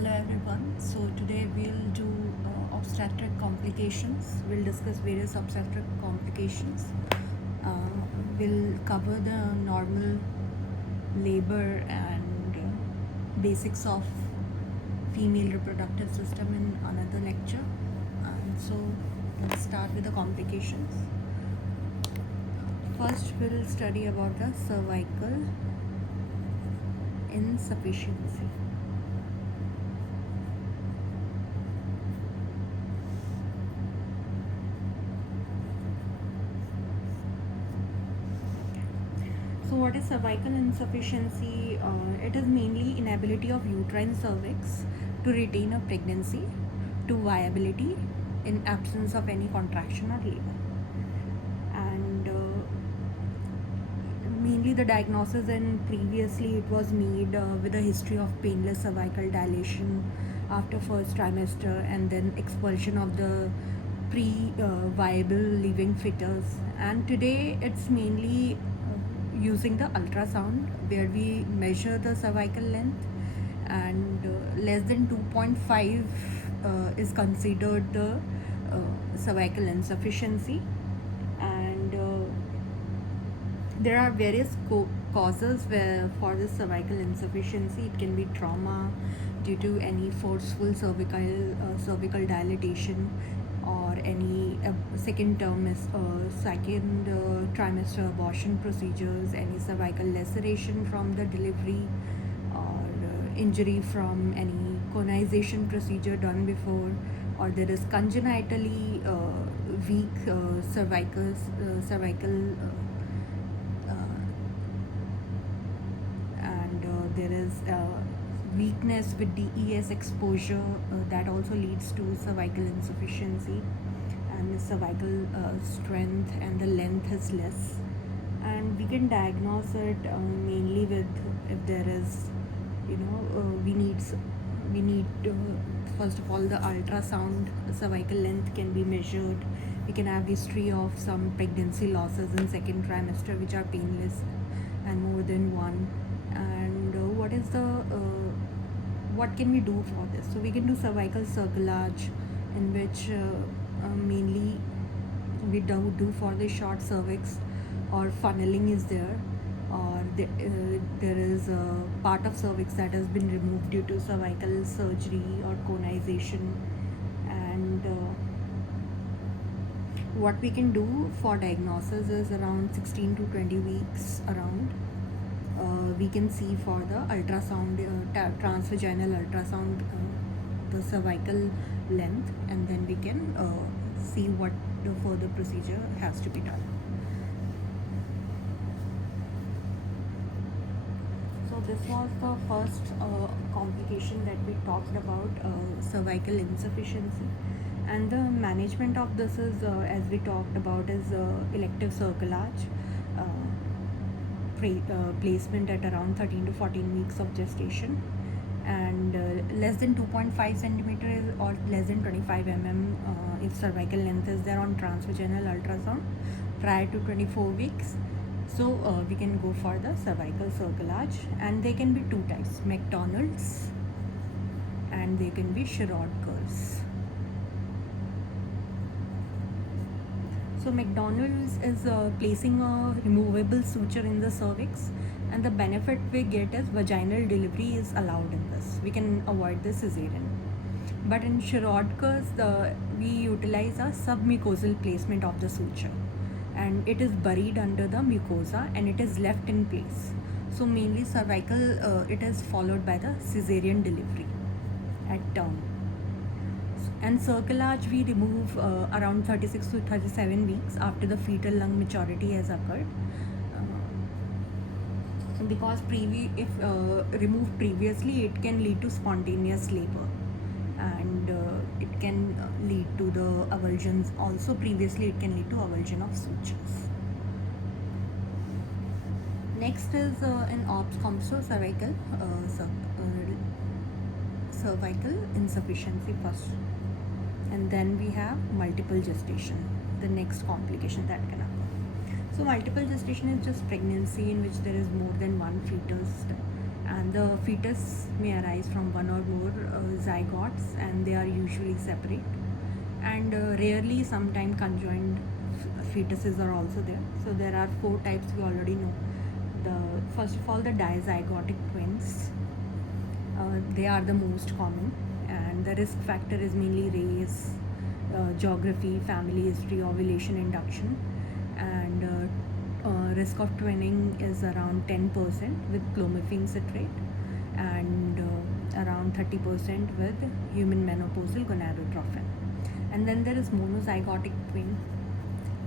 Hello everyone. So today we'll do obstetric complications. We'll discuss various obstetric complications. Uh, we'll cover the normal labor and basics of female reproductive system in another lecture. So we'll start with the complications. First, we'll study about the cervical insufficiency. So what is cervical insufficiency? It is mainly inability of uterine cervix to retain a pregnancy to viability in absence of any contraction or labor. And mainly the diagnosis, and previously it was made with a history of painless cervical dilation after first trimester and then expulsion of the pre-viable living fetus. And today it's mainly using the ultrasound where we measure the cervical length, and less than 2.5 is considered the cervical insufficiency. And there are various causes for this cervical insufficiency. It can be trauma due to any forceful cervical dilatation, or any second trimester abortion procedures, any cervical laceration from the delivery, or injury from any conization procedure done before, or there is congenitally weak cervical and there is weakness with DES exposure that also leads to cervical insufficiency, and the cervical strength and the length is less. And we can diagnose it mainly with, if there is, we need first of all the ultrasound. The cervical length can be measured. We can have history of some pregnancy losses in second trimester which are painless and more than one. And what can we do for this? So we can do cervical circulage, in which mainly we do for the short cervix, or funneling is there, or there is a part of cervix that has been removed due to cervical surgery or conization. And what we can do for diagnosis is around 16 to 20 weeks around. We can see for the ultrasound, transvaginal ultrasound, the cervical length, and then we can see what the further procedure has to be done. So this was the first complication that we talked about, cervical insufficiency. And the management of this is, as we talked about, is elective cerclage, placement at around 13 to 14 weeks of gestation, and less than 2.5 centimeters or less than 25 if cervical length is there, on transvaginal ultrasound prior to 24 weeks. So we can go for the cervical cerclage, and they can be two types: McDonald's, and they can be Sherrod curves. So McDonald's is placing a removable suture in the cervix, and the benefit we get is vaginal delivery is allowed in this. We can avoid the cesarean. But in Sherrod curves, we utilize a submucosal placement of the suture, and it is buried under the mucosa and it is left in place. So mainly cervical, it is followed by the cesarean delivery at term. And cerclage we remove around 36 to 37 weeks after the fetal lung maturity has occurred, because if removed previously, it can lead to spontaneous labor, and it can lead to the avulsions also. Previously it can lead to avulsion of sutures. Next is an cervical insufficiency first, and then we have multiple gestation, the next complication that can happen. So multiple gestation is just pregnancy in which there is more than one fetus, and the fetus may arise from one or more zygotes, and they are usually separate, and rarely sometime conjoined fetuses are also there. So there are four types we already know. The first of all, the dizygotic twins. They are the most common, and the risk factor is mainly race, geography, family history, ovulation induction, and risk of twinning is around 10% with clomiphene citrate, and around 30% with human menopausal gonadotrophin. And then there is monozygotic twin,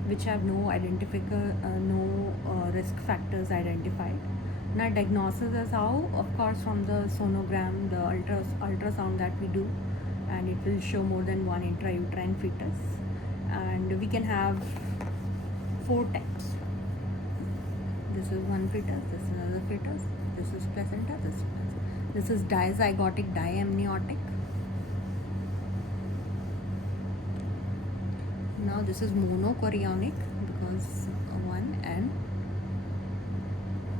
which have no risk factors identified. Now, diagnosis is how, of course, from the sonogram, the ultrasound that we do, and it will show more than one intrauterine fetus. And we can have four types. This is one fetus, this is another fetus, this is placenta, this is dizygotic diamniotic. Now this is monochorionic because one, and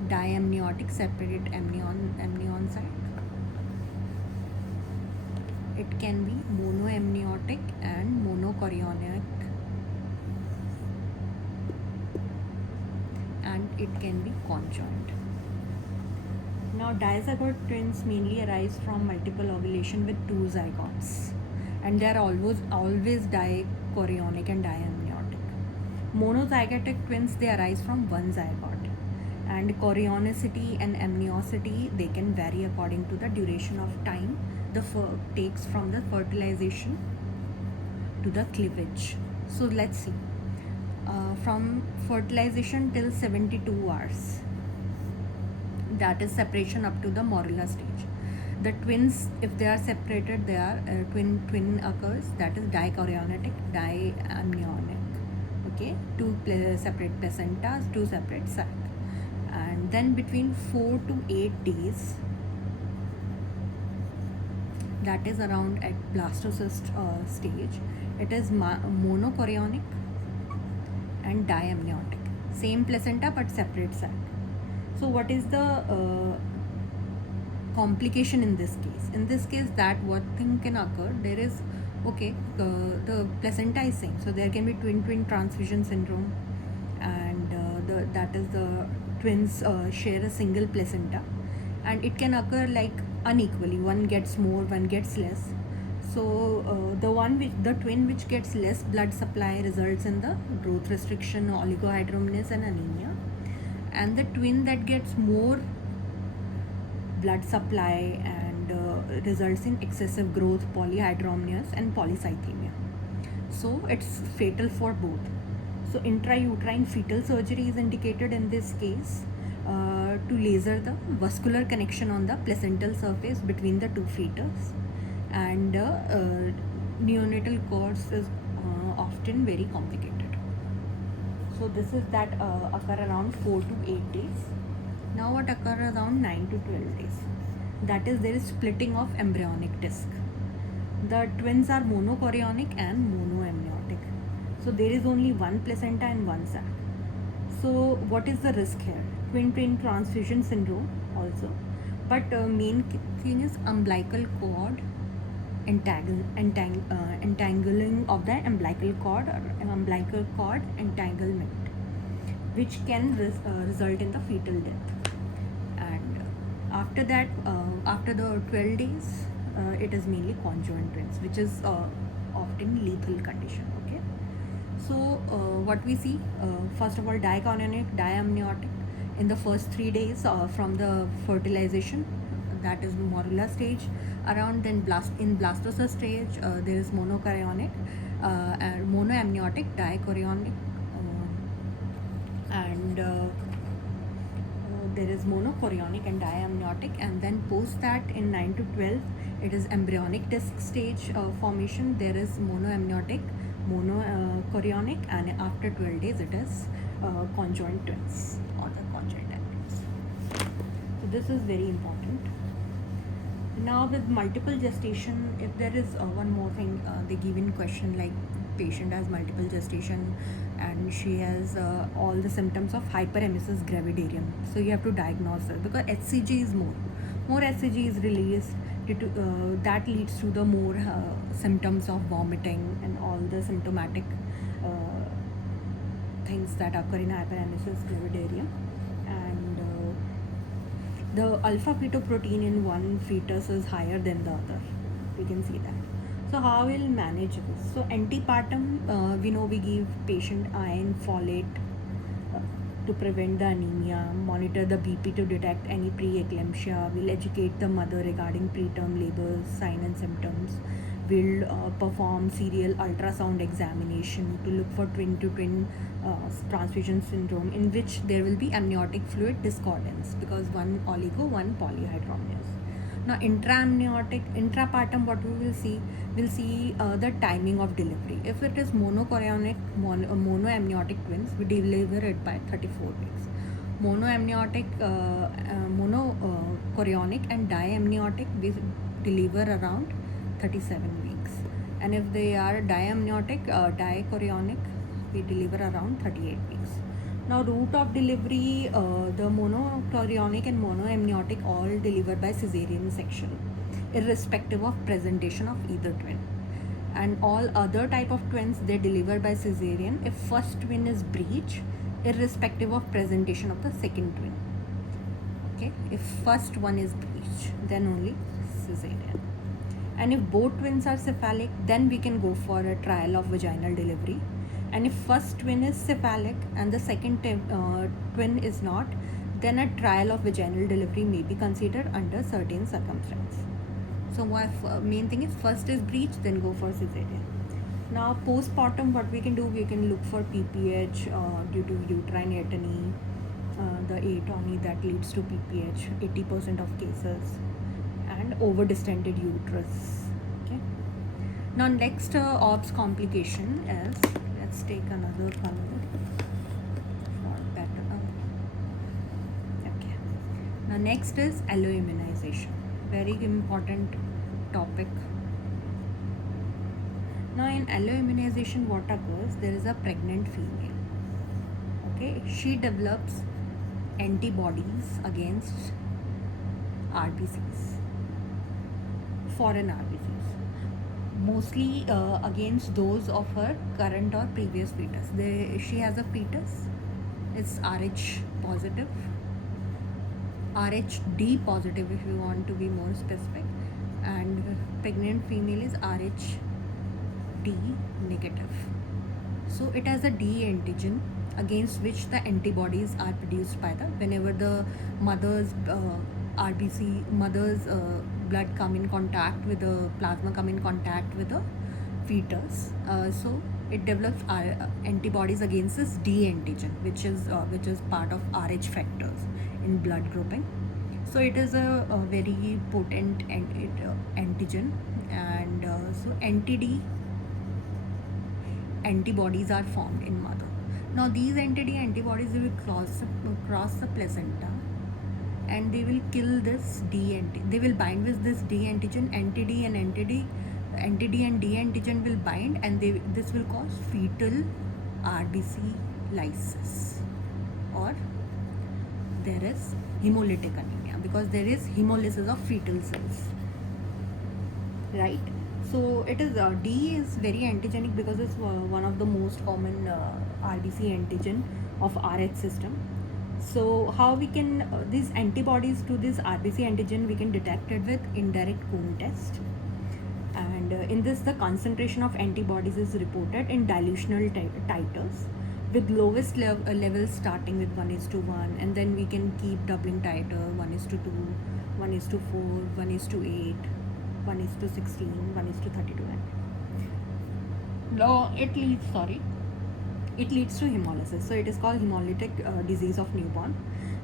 diamniotic, separate amnion site. It can be monoamniotic and monochorionic, and it can be conjoined. Now, dizygote twins mainly arise from multiple ovulation with two zygotes, and they are always dichorionic and diamniotic. Monozygotic twins, they arise from one zygote, and chorionicity and amniosity, they can vary according to the duration of time the takes from the fertilization to the cleavage. So let's see. From fertilization till 72 hours, that is separation up to the morula stage. The twins, if they are separated, they are twin occurs, that is dichorionic, diamniotic. Okay, two separate placentas, two separate sac, and then between 4 to 8 days, that is around at blastocyst stage, it is monochorionic and diamniotic, same placenta but separate sac. So what is the complication in this case? In this case, that what thing can occur, there is the placenta is same, so there can be twin transfusion syndrome, and that is the twins share a single placenta, and it can occur like unequally, one gets more, one gets less. So the twin which gets less blood supply results in the growth restriction, oligohydramnios, and anemia, and the twin that gets more blood supply and results in excessive growth, polyhydramnios, and polycythemia. So it's fatal for both. So intrauterine fetal surgery is indicated in this case to laser the vascular connection on the placental surface between the two fetus, and neonatal course is often very complicated. So this is that occur around 4 to 8 days. Now what occur around 9 to 12 days? That is, there is splitting of embryonic disc. The twins are monochorionic and monoamniotic. So there is only one placenta and one sac. So what is the risk here? Twin transfusion syndrome also. But main thing is umbilical cord entangling of the umbilical cord, or umbilical cord entanglement, which can result in the fetal death. And after that, after the 12 days, it is mainly conjoined twins, which is often lethal condition. Okay, so what we see, first of all, dichorionic, diamniotic in the first 3 days from the fertilization, that is the morula stage. Around then in blastocyst stage, there is monochorionic, monoamniotic, dichorionic, and there is monochorionic and diamniotic, and then post that in 9 to 12, it is embryonic disc stage formation. There is monoamniotic, monochorionic, and after 12 days it is conjoined twins or the conjoined twins. So this is very important. Now with multiple gestation, if there is one more thing, they give in question, like patient has multiple gestation and she has all the symptoms of hyperemesis gravidarum, so you have to diagnose her because HCG is more. More HCG is released due to, that leads to the more symptoms of vomiting and all the symptomatic uh, things that occur in hyperemesis gravidarum. And the alpha fetoprotein in one fetus is higher than the other. We can see that. So how we'll manage this? So antepartum, we know we give patient iron, folate uh, to prevent the anemia, monitor the BP to detect any pre-eclampsia. We'll educate the mother regarding preterm labors, sign and symptoms. We'll perform serial ultrasound examination to look for twin to twin transfusion syndrome, in which there will be amniotic fluid discordance because one oligo, one polyhydramnios. Now, intrapartum, what we will see, we'll see the timing of delivery. If it is monoamniotic twins, we deliver it by 34 weeks. Monochorionic and diamniotic, we deliver around 37 weeks. And if they are dichorionic, we deliver around 38 weeks. Now, route of delivery, the monochorionic and monoamniotic all deliver by cesarean section, irrespective of presentation of either twin. And all other type of twins, they deliver by cesarean if first twin is breech, irrespective of presentation of the second twin. Okay, if first one is breech, then only cesarean. And if both twins are cephalic, then we can go for a trial of vaginal delivery. And if first twin is cephalic and the second twin is not, then a trial of vaginal delivery may be considered under certain circumstances. So main thing is first is breech, then go for cesarean. Now postpartum, what we can do, we can look for PPH due to uterine atony, the atony that leads to PPH, 80% of cases, and over distended uterus. Okay. Now next OBS complication is, let's take another color for better. Okay. Now next is alloimmunization, very important topic. Now in alloimmunization, what occurs? There is a pregnant female. Okay, she develops antibodies against RBCs, foreign RBCs, mostly against those of her current or previous fetus. She has a fetus, it's Rh positive, Rhd positive if you want to be more specific, and pregnant female is Rhd negative. So it has a D antigen against which the antibodies are produced by whenever the mother's blood come in contact with the plasma, come in contact with the fetus. So it develops antibodies against this D antigen, which is part of Rh factors in blood grouping. So it is a very potent antigen, and so anti-D antibodies are formed in mother. Now these anti-D antibodies will cross the placenta, and they will kill this D antigen. They will bind with this D antigen, anti-D and D antigen will bind, and this will cause fetal RBC lysis, or there is hemolytic anemia because there is hemolysis of fetal cells, right? So it is D is very antigenic because it's one of the most common RBC antigen of Rh system. So how we can these antibodies to this RBC antigen, we can detect it with indirect Cone test, and in this the concentration of antibodies is reported in dilutional titers, with lowest levels starting with 1:1, and then we can keep doubling titer 1:2, 1:4, 1:8, 1:16, 1:32. Now it leads to hemolysis. So it is called hemolytic disease of newborn,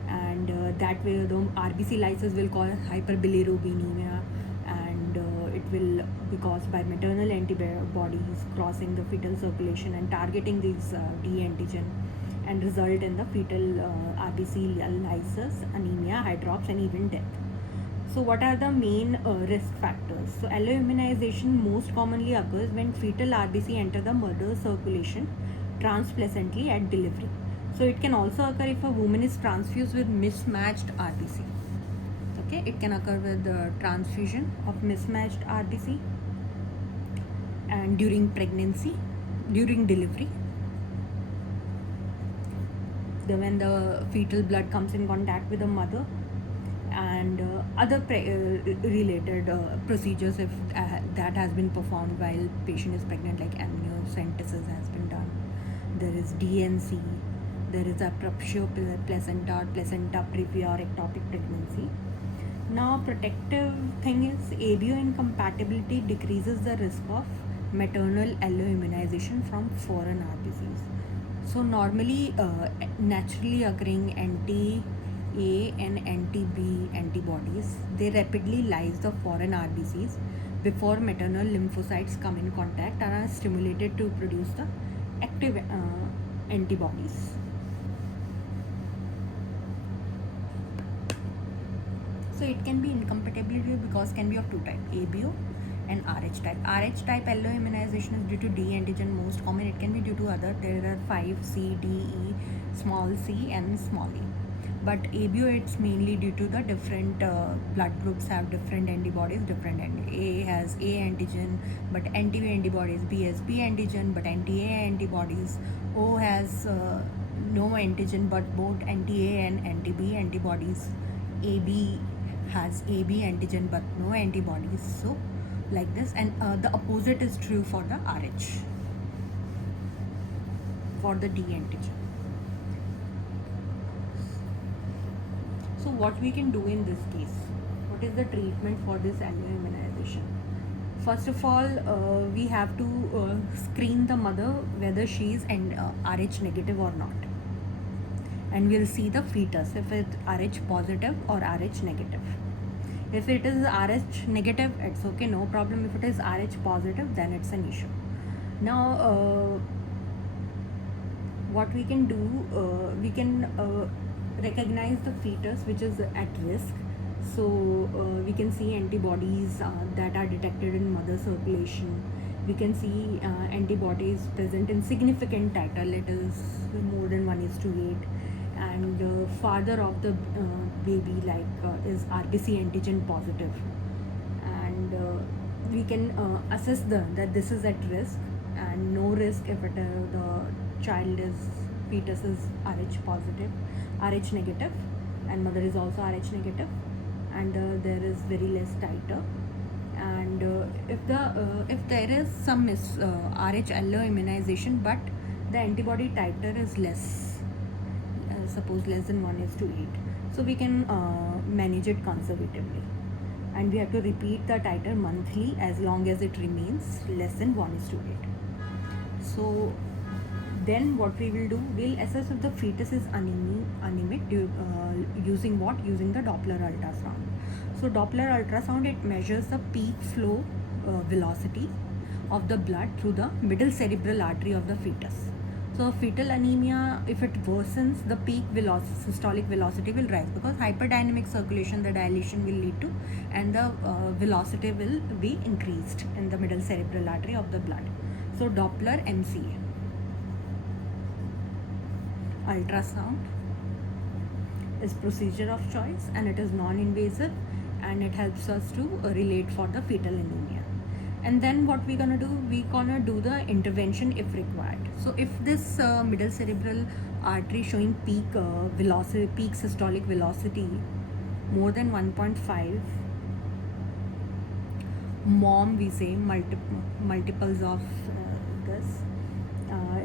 and that way the RBC lysis will cause hyperbilirubinemia, and it will be caused by maternal antibodies crossing the fetal circulation and targeting these D antigen, and result in the fetal RBC lysis, anemia, hydrops, and even death. So what are the main risk factors? So alloimmunization most commonly occurs when fetal RBC enter the mother's circulation transplacentally at delivery. So it can also occur if a woman is transfused with mismatched RBC. Okay, it can occur with transfusion of mismatched RBC, and during pregnancy, during delivery, when the fetal blood comes in contact with the mother, and other related procedures if that has been performed while patient is pregnant, like amniocentesis has been done. There is DNC, there is abruptio placenta previa or ectopic pregnancy. Now, protective thing is ABO incompatibility decreases the risk of maternal alloimmunization from foreign RBCs. So, normally, naturally occurring anti-A and anti-B antibodies, they rapidly lyse the foreign RBCs before maternal lymphocytes come in contact and are stimulated to produce the active antibodies. So it can be incompatibility because can be of two types, ABO and RH type. RH type alloimmunization is due to D antigen most common. It can be due to other. There are 5 C, D, E, small c and small e. But ABO, it's mainly due to the different blood groups have different antibodies, A has A antigen, but anti-B antibodies. B has B antigen, but anti-A antibodies. O has no antigen, but both anti-A and anti-B antibodies. AB has AB antigen but no antibodies. So like this, and the opposite is true for the RH, for the D antigen. So what we can do in this case, what is the treatment for this alloimmunization? First of all, we have to screen the mother whether she is RH negative or not, and we'll see the fetus if it's RH positive or RH negative. If it is RH negative, it's okay, no problem. If it is RH positive, then it's an issue. Now, what we can do, we can recognize the fetus which is at risk. So we can see antibodies that are detected in mother circulation. We can see antibodies present in significant titer, it is more than 1:8, and father of the baby is RBC antigen positive, and we can assess that this is at risk and no risk if the child is fetus is RH positive, RH negative, and mother is also RH negative, and there is very less titer. And if there is some RH alloimmunization but the antibody titer is less, suppose less than 1:8, so we can manage it conservatively, and we have to repeat the titer monthly as long as it remains less than 1:8. So then what we will do, we'll assess if the fetus is anemic using what? Using the Doppler ultrasound. So Doppler ultrasound, it measures the peak flow velocity of the blood through the middle cerebral artery of the fetus. So fetal anemia, if it worsens, the peak systolic velocity will rise because hyperdynamic circulation, the dilation will lead to, and the velocity will be increased in the middle cerebral artery of the blood. So Doppler MCA. Ultrasound is procedure of choice, and it is non-invasive, and it helps us to relate for the fetal anemia. And then what we're gonna do, we're gonna do the intervention if required. So if this middle cerebral artery showing peak velocity, peak systolic velocity more than 1.5, mom we say multiples of this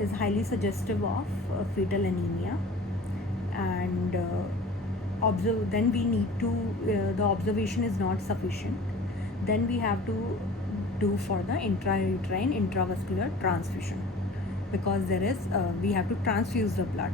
is highly suggestive of fetal anemia, and then we need to the observation is not sufficient, then we have to do for the intrauterine intravascular transfusion, because there is we have to transfuse the blood.